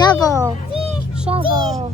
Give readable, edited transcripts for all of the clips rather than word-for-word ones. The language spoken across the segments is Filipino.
Shovel. Shovel.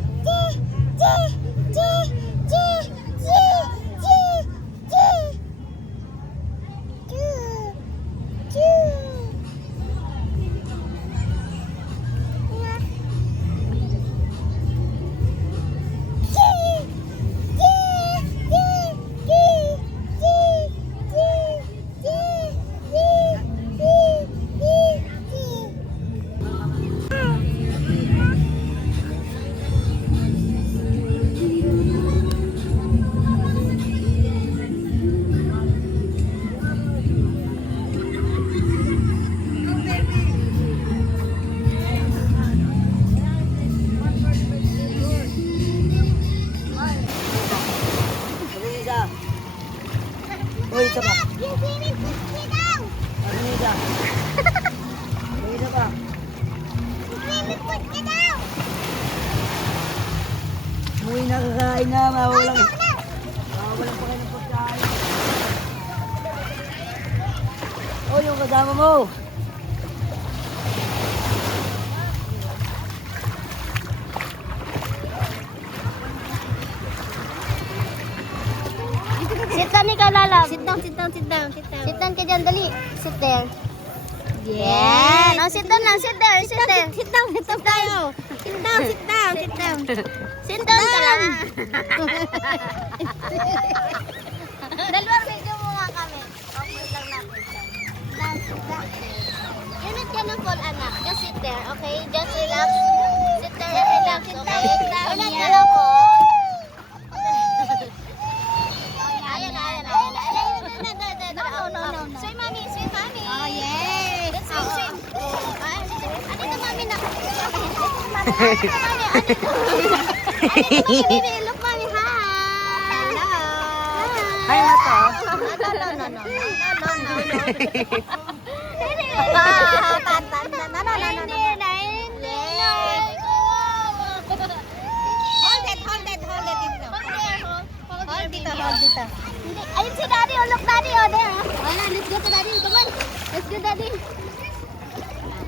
Uy, isa pa. Yung swimming pool niya daw. Ano isa? Uy, isa pa. Swimming pool niya daw. Uy, nakakain na. Mawawalang Oh, no. pa kayo ng pagkain. Oh, yung kasama mo. Sit down ikaw, Lala. Sit down, sit down, sit down. Sit down ka dyan, dali. Sit there. Yeah. Oh, sit down lang, sit there, sit there. Sit down, sit down tayo. Sit down, sit down, sit down. Sit down ka lang. Dalawang video mo nga kami. Okay lang natin. Sit down. You're not gonna fall, anak. Just sit there, okay? Just relax. Sit there and relax, okay? You're not gonna fall. No. Say mommy, say mommy. Oh, yes. Let's swim. Anito mami na. Anito mami, baby. Look mommy, hi. Hello. Ay, nato. No. Hold it. Ayun si Daddy, oh, look Daddy, oh, there. Wala, let's go to Daddy, come on. Let's go Daddy.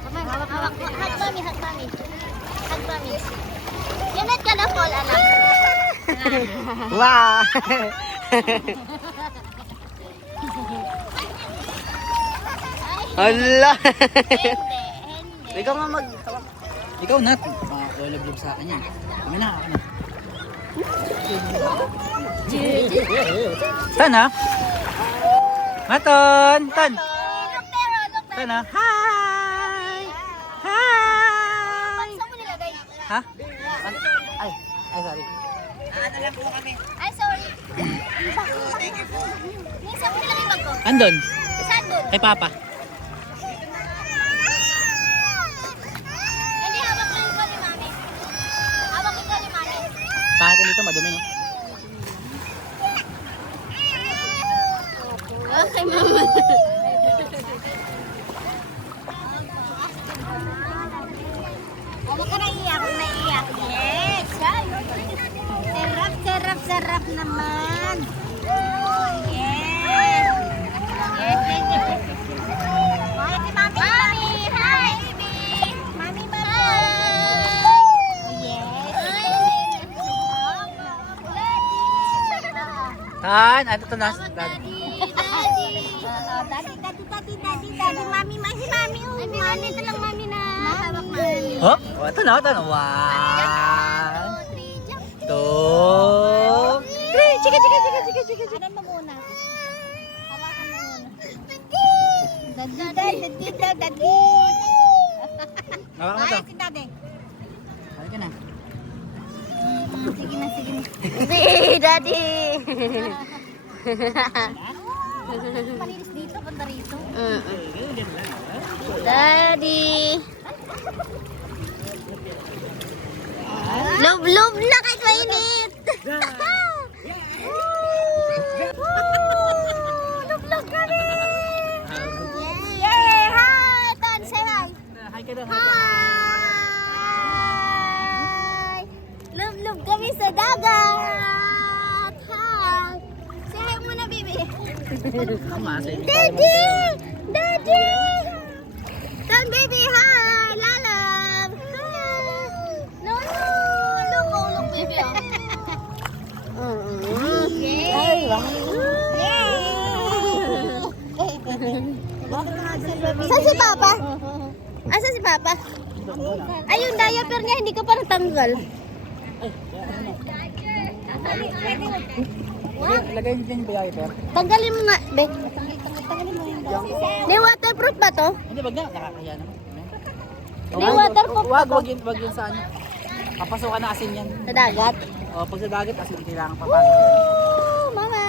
Come on, hawak. Hug mommy. Hug mommy. You're not gonna fall, anak. Wow. Hala. Hindi. Ikaw nga mag... Ikaw na. Lulublob sa akin yan. Kami na. Tan ha? Maton! Tan! Look there. Tan ha? Hi! Hi! Saan mo nilagay? Ha? Ay, sorry. Ay, sorry. Saan mo nilagay bag ko? Andun? Saan doon? Kay Papa. Hindi, hawak lang ikaw ni Mami. Hawak ikaw ni Mami. Pakita dito, madumi no? Okay, Mama. Huwag ka naiiyak, Yes! Sarap naman. Yes! Yes. Mami, hi! Mami, Yes! Tan, ano to na? Daddy. Mami, si Mami. Mami, ito lang Mami na. Hawak Mami. Oh, ito na. One, two, three. Chika. Anan mo muna. Hawakan mo muna. Daddy. Hawakan mo to. Ay, si Daddy. Halika na. Sige na. Si Daddy. Malinis dito, banda rito. Daddy. Love na kahit mainit. Love kami. Yay! Hi! Tan, say hi. Hi ka daw. Hi! Love kami sa dagat. Hi! Say hi muna, baby. Daddy! Daddy! Tan, baby, hi! Lalab! Hi! Ay, wow. Saan si Papa? Asa si Papa? Ay, yung diaper niya, hindi ka pa natanggal. Lagay niyo din yung diaper. Tanggalin mo nga, Be. May waterproof ba to? Hindi, wag na. Nakakaya naman. May waterproof ba to? Wag yun sa ano. Papasukan na asin yan. Sa dagat? O, pag sa dagat, asin kailangan papasok. Woo! Mama!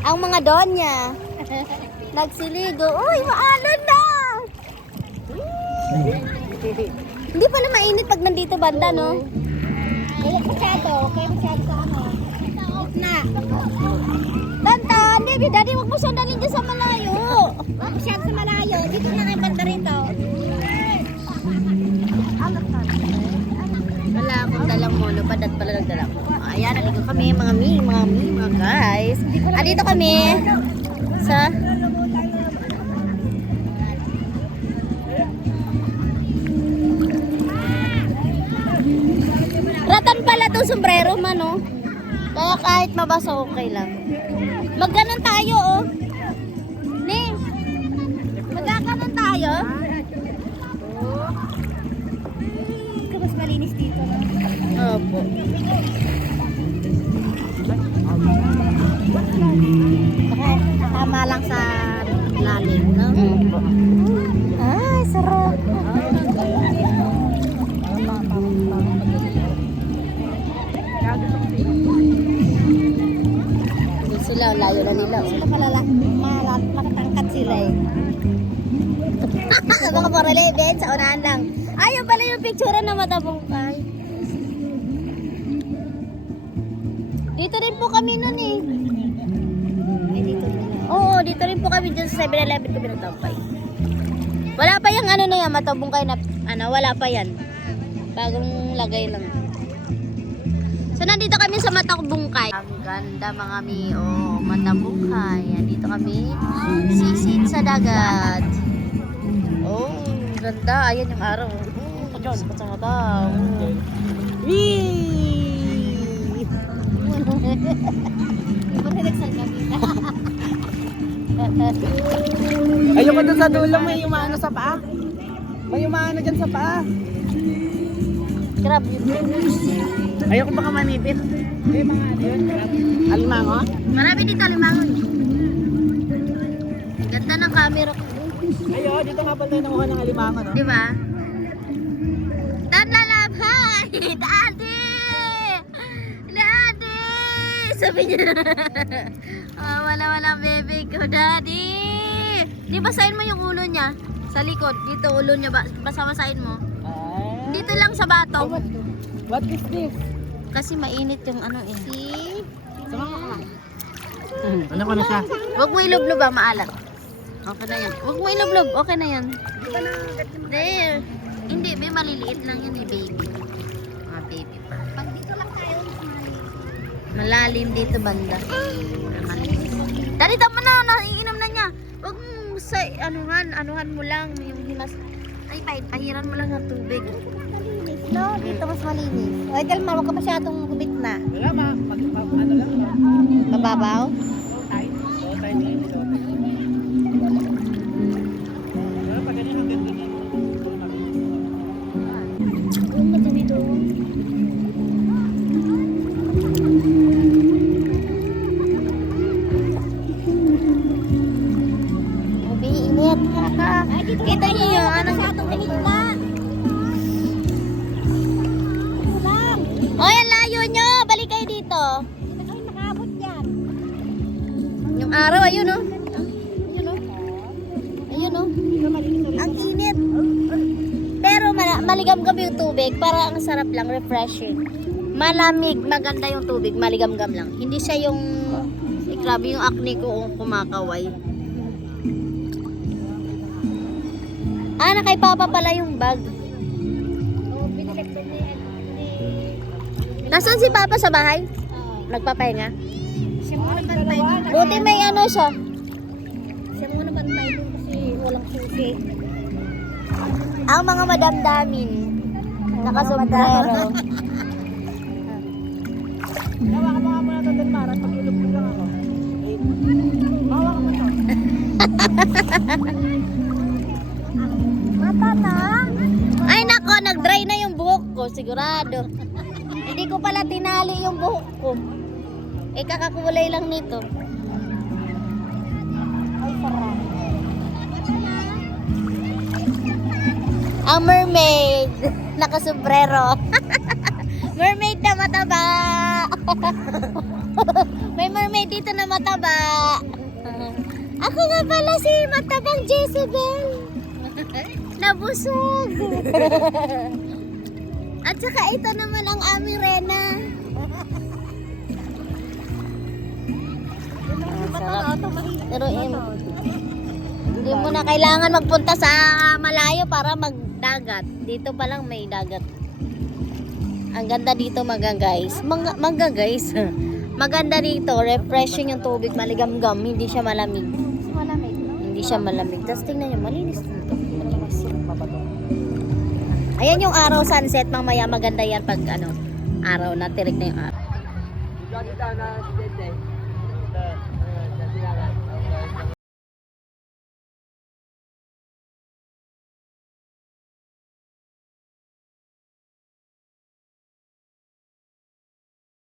Ang mga donya nagsiligo. Uy, maalon na! Hindi pala mainit pag nandito banda, no? Kaya masyado sa ano. Na. Tantan, baby daddy, wag mo sandalin dyan sa malayo. Wag masyado sa malayo. Dito na kayo banda rito. Wala akong dalang mono, padat pala nagdala ko. Ayan, naligo kami, mga guys. Dito kami sa Ratan pala to sombrero man, oh. Kaya kahit mabasa okay lang. Magganon tayo, oh. Ning, magkakanon tayo. Mas malinis dito, no? Opo. Tama lang sa lalim, no? Opo. Ay, sarap. Sila, layo na nila. Sila pala, makatangkat sila eh. Mga paralibin, sa unahan lang. Ayaw pala yung picture na matabungkay. Dito rin po kami nun eh. Ay, dito rin. Oo, dito rin po kami dyan sa 7-Eleven kami nagtampay. Wala pa yung ano na yan, matabungkay na, wala pa yan. Bagong lagay lang. So, nandito kami sa Matabungkay. Ang ganda mga mi, Matabungkay. Dito kami, sisid sa dagat. Oh, ganda. Ayan yung araw. Diyos, patsang daw. Wee! Iba na nagsalga kita. Ayoko doon sa dulo, may umano sa paa. May umano dyan sa paa. Grab yun. Ayoko baka manipit. May mga ano yun? Alimango? Marami dito alimango. Ganda ng camera ko. Ayo, dito nga pala tayo nanguha ng alimango, no? Di ba? Tanlalab! Hi! Daddy! Daddy! Sabi niya. Wala baby ko, Daddy! Di basahin mo yung ulo niya. Sa likod, dito ulo niya. Basa-basahin mo. Dito lang sa bato. What is this? Kasi mainit yung ano eh. See? Ano ko na siya? Huwag mo ilublob ba, maalat. Okay na yan. Huwag mo ilublob, okay na yan. There. Hindi, may maliliit lang yan eh, baby. Mga baby pa. Pag dito lang tayo, malalim dito banda. Dali, tama na, naiinom na niya. Huwag mo sa, anuhan mo lang, yung himas. Ay, pahiran mo lang ng tubig. No, dito mas malinis. Ay, kalma, huwag ka masyadong gubit na. Wala ma, ano lang. Mababaw? Tight. So, tight lang dito. Wala pa ganyan ang ganda niya. Madumi doon. Mabi, init. Kita niyo yung anong Oy, ang layo nyo! Balik kayo dito. Ay, nakaabot yan. Yung araw, ayun o. Ayun o. Ayun o. Ang init. Pero maligam-gam yung tubig. Para ang sarap lang, refreshing. Malamig, maganda yung tubig. Maligam-gam lang. Hindi siya yung... grabe yung acne ko kumakaway. Kay Papa pala yung bag. Nasaan si Papa sa bahay? Nagpapahinga? Siya muna bantay. Buti may ano siya. Siya muna bantay doon kasi walang susi. Ang mga madamdamin. Nakasombrero. Hawakan mo nga muna ito din para pag-ilog-ilog lang ako. Hawakan mo ito. Ay nako, nag-dry na yung buhok ko, sigurado. Hindi ko pala tinali yung buhok ko. Eh, kakakulay lang nito. Ay, sarap. Ang mermaid, nakasombrero. Mermaid na mataba. May mermaid dito na mataba. Ako nga pala si matabang Jezebel. Nabusog. At saka ito naman ang aming Rena. Pero hindi mo na kailangan magpunta sa malayo para magdagat. Dito pa lang may dagat. Ang ganda dito mga guys. Mga guys. Maganda dito. Refreshing yung tubig. Maligamgam. Hindi siya malamig. Malamig, no? Hindi siya malamig. Tapos tingnan nyo. Malinis dito. Ayan yung araw sunset. Mamaya maganda yan pag ano, araw na tirik na yung araw. Dito na si Dede. Ito, sa silangan.